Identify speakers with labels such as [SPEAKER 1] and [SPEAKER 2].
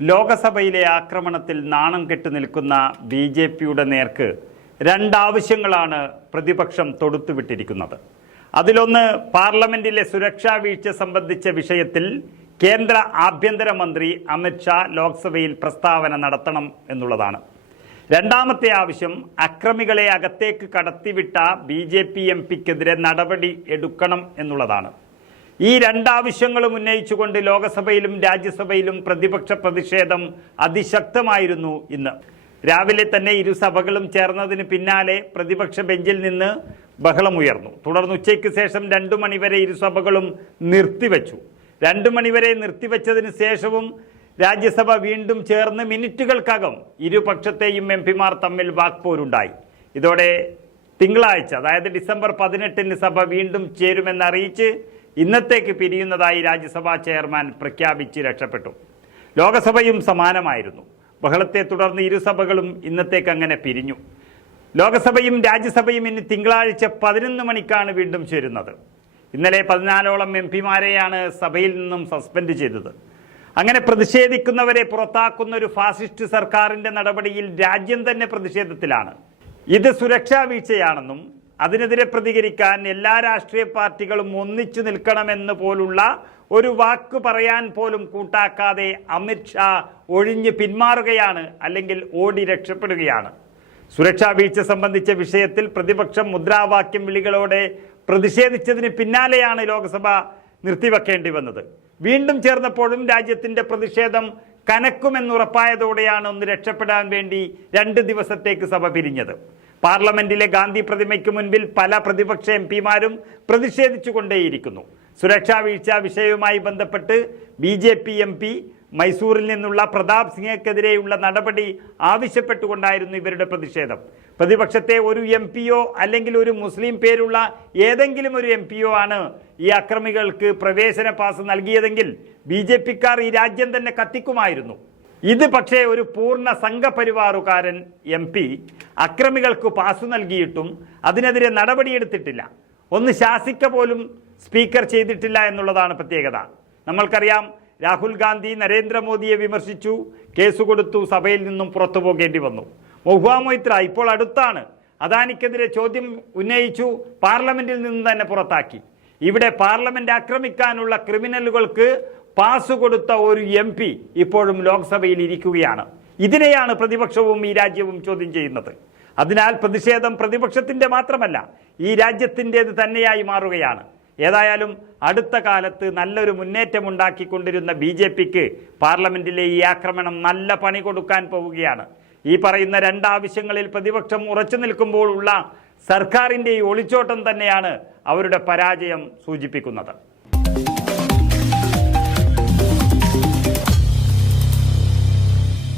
[SPEAKER 1] ലോകസഭയിലെ ആക്രമണത്തിൽ നാണം കെട്ടു നിൽക്കുന്ന ബി ജെ പിയുടെ നേർക്ക് രണ്ടാവശ്യങ്ങളാണ് പ്രതിപക്ഷം തൊടുത്തുവിട്ടിരിക്കുന്നത്. അതിലൊന്ന് പാർലമെന്റിലെ സുരക്ഷാ വീഴ്ച സംബന്ധിച്ച വിഷയത്തിൽ കേന്ദ്ര ആഭ്യന്തരമന്ത്രി അമിത്ഷാ ലോക്സഭയിൽ പ്രസ്താവന നടത്തണം എന്നുള്ളതാണ്. രണ്ടാമത്തെ ആവശ്യം അക്രമികളെ അകത്തേക്ക് കടത്തിവിട്ട ബി ജെ പി എം പിക്കെതിരെ നടപടി എടുക്കണം എന്നുള്ളതാണ്. ഈ രണ്ടാവശ്യങ്ങളും ഉന്നയിച്ചുകൊണ്ട് ലോകസഭയിലും രാജ്യസഭയിലും പ്രതിപക്ഷ പ്രതിഷേധം അതിശക്തമായിരുന്നു ഇന്ന്. രാവിലെ തന്നെ ഇരു സഭകളും ചേർന്നതിന് പിന്നാലെ പ്രതിപക്ഷ ബെഞ്ചിൽ നിന്ന് ബഹളമുയർന്നു. തുടർന്ന് ഉച്ചയ്ക്ക് ശേഷം രണ്ടു മണിവരെ ഇരുസഭകളും നിർത്തിവെച്ചു. രണ്ടു മണിവരെ നിർത്തിവെച്ചതിന് ശേഷവും രാജ്യസഭ വീണ്ടും ചേർന്ന് മിനിറ്റുകൾക്കകം ഇരുപക്ഷത്തെയും എം പിമാർ തമ്മിൽ വാക്പോരുണ്ടായി. ഇതോടെ തിങ്കളാഴ്ച അതായത് ഡിസംബർ പതിനെട്ടിന് സഭ വീണ്ടും ചേരുമെന്ന് അറിയിച്ച് ഇന്നത്തേക്ക് പിരിയുന്നതായി രാജ്യസഭാ ചെയർമാൻ പ്രഖ്യാപിച്ച് രക്ഷപ്പെട്ടു. ലോകസഭയും സമാനമായിരുന്നു. ബഹളത്തെ തുടർന്ന് ഇരുസഭകളും ഇന്നത്തേക്ക് അങ്ങനെ പിരിഞ്ഞു. ലോകസഭയും രാജ്യസഭയും ഇനി തിങ്കളാഴ്ച പതിനൊന്ന് മണിക്കാണ് വീണ്ടും ചേരുന്നത്. ഇന്നലെ പതിനാലോളം എം പിമാരെയാണ് സഭയിൽ നിന്നും സസ്പെൻഡ് ചെയ്തത്. അങ്ങനെ പ്രതിഷേധിക്കുന്നവരെ പുറത്താക്കുന്ന ഒരു ഫാസിസ്റ്റ് സർക്കാരിന്റെ നടപടിയിൽ രാജ്യം തന്നെ പ്രതിഷേധത്തിലാണ്. ഇത് സുരക്ഷാ വീഴ്ചയാണെന്നും അതിനെതിരെ പ്രതികരിക്കാൻ എല്ലാ രാഷ്ട്രീയ പാർട്ടികളും ഒന്നിച്ചു നിൽക്കണമെന്ന് പോലുള്ള ഒരു വാക്ക് പറയാൻ പോലും കൂട്ടാക്കാതെ അമിത്ഷാ ഒഴിഞ്ഞ് പിന്മാറുകയാണ് അല്ലെങ്കിൽ ഓടി രക്ഷപ്പെടുകയാണ്. സുരക്ഷാ വീഴ്ച സംബന്ധിച്ച വിഷയത്തിൽ പ്രതിപക്ഷം മുദ്രാവാക്യം വിളികളോടെ പ്രതിഷേധിച്ചതിന് പിന്നാലെയാണ് ലോക്സഭ നിർത്തിവെക്കേണ്ടി വന്നത്. വീണ്ടും ചേർന്നപ്പോഴും രാജ്യത്തിന്റെ പ്രതിഷേധം കനക്കുമെന്നുറപ്പായതോടെയാണ് ഒന്ന് രക്ഷപ്പെടാൻ വേണ്ടി രണ്ട് ദിവസത്തേക്ക് സഭ പിരിഞ്ഞത്. പാർലമെന്റിലെ ഗാന്ധി പ്രതിമയ്ക്ക് മുൻപിൽ പല പ്രതിപക്ഷ എം പിമാരും പ്രതിഷേധിച്ചുകൊണ്ടേയിരിക്കുന്നു. സുരക്ഷാ വീഴ്ച വിഷയവുമായി ബന്ധപ്പെട്ട് B J P M P മൈസൂരിൽ നിന്നുള്ള പ്രതാപ് സിംഗക്കെതിരെയുള്ള നടപടി ആവശ്യപ്പെട്ടുകൊണ്ടായിരുന്നു ഇവരുടെ പ്രതിഷേധം. പ്രതിപക്ഷത്തെ ഒരു എം പിയോ അല്ലെങ്കിൽ ഒരു മുസ്ലിം പേരുള്ള ഏതെങ്കിലും ഒരു എം പിയോ ആണ് ഈ അക്രമികൾക്ക് പ്രവേശന പാസ് നൽകിയതെങ്കിൽ ബി ജെ പിക്കാർ ഈ രാജ്യം തന്നെ കത്തിക്കുമായിരുന്നു. ഇത് പക്ഷേ ഒരു പൂർണ സംഘപരിവാറുകാരൻ എം പി. അക്രമികൾക്ക് പാസ് നൽകിയിട്ടും അതിനെതിരെ നടപടിയെടുത്തിട്ടില്ല. ഒന്ന് ശാസിക്ക പോലും സ്പീക്കർ ചെയ്തിട്ടില്ല എന്നുള്ളതാണ് പ്രത്യേകത. നമ്മൾക്കറിയാം രാഹുൽ ഗാന്ധി നരേന്ദ്രമോദിയെ വിമർശിച്ചു കേസ് കൊടുത്തു സഭയിൽ നിന്നും പുറത്തു പോകേണ്ടി വന്നു. മൊഹ്വ മൊയ്ത്ര ഇപ്പോൾ അടുത്താണ്. അദാനിക്കെതിരെ ചോദ്യം ഉന്നയിച്ചു പാർലമെന്റിൽ നിന്ന് തന്നെ പുറത്താക്കി. ഇവിടെ പാർലമെന്റ് ആക്രമിക്കാനുള്ള ക്രിമിനലുകൾക്ക് പാസ് കൊടുത്ത ഒരു എം പി ഇപ്പോഴും ലോക്സഭയിൽ ഇരിക്കുകയാണ്. ഇതിനെയാണ് പ്രതിപക്ഷവും ഈ രാജ്യവും ചോദ്യം ചെയ്യുന്നത്. അതിനാൽ പ്രതിഷേധം പ്രതിപക്ഷത്തിന്റെ മാത്രമല്ല ഈ രാജ്യത്തിന്റെത് തന്നെയായി മാറുകയാണ്. ഏതായാലും അടുത്ത കാലത്ത് നല്ലൊരു മുന്നേറ്റം ഉണ്ടാക്കിക്കൊണ്ടിരുന്ന ബി ജെ പിക്ക് പാർലമെന്റിലെ ഈ ആക്രമണം നല്ല പണി കൊടുക്കാൻ പോവുകയാണ്. ഈ പറയുന്ന രണ്ടാവശ്യങ്ങളിൽ പ്രതിപക്ഷം ഉറച്ചു നിൽക്കുമ്പോൾ ഉള്ള സർക്കാരിന്റെ ഈ ഒളിച്ചോട്ടം തന്നെയാണ് അവരുടെ പരാജയം സൂചിപ്പിക്കുന്നത്.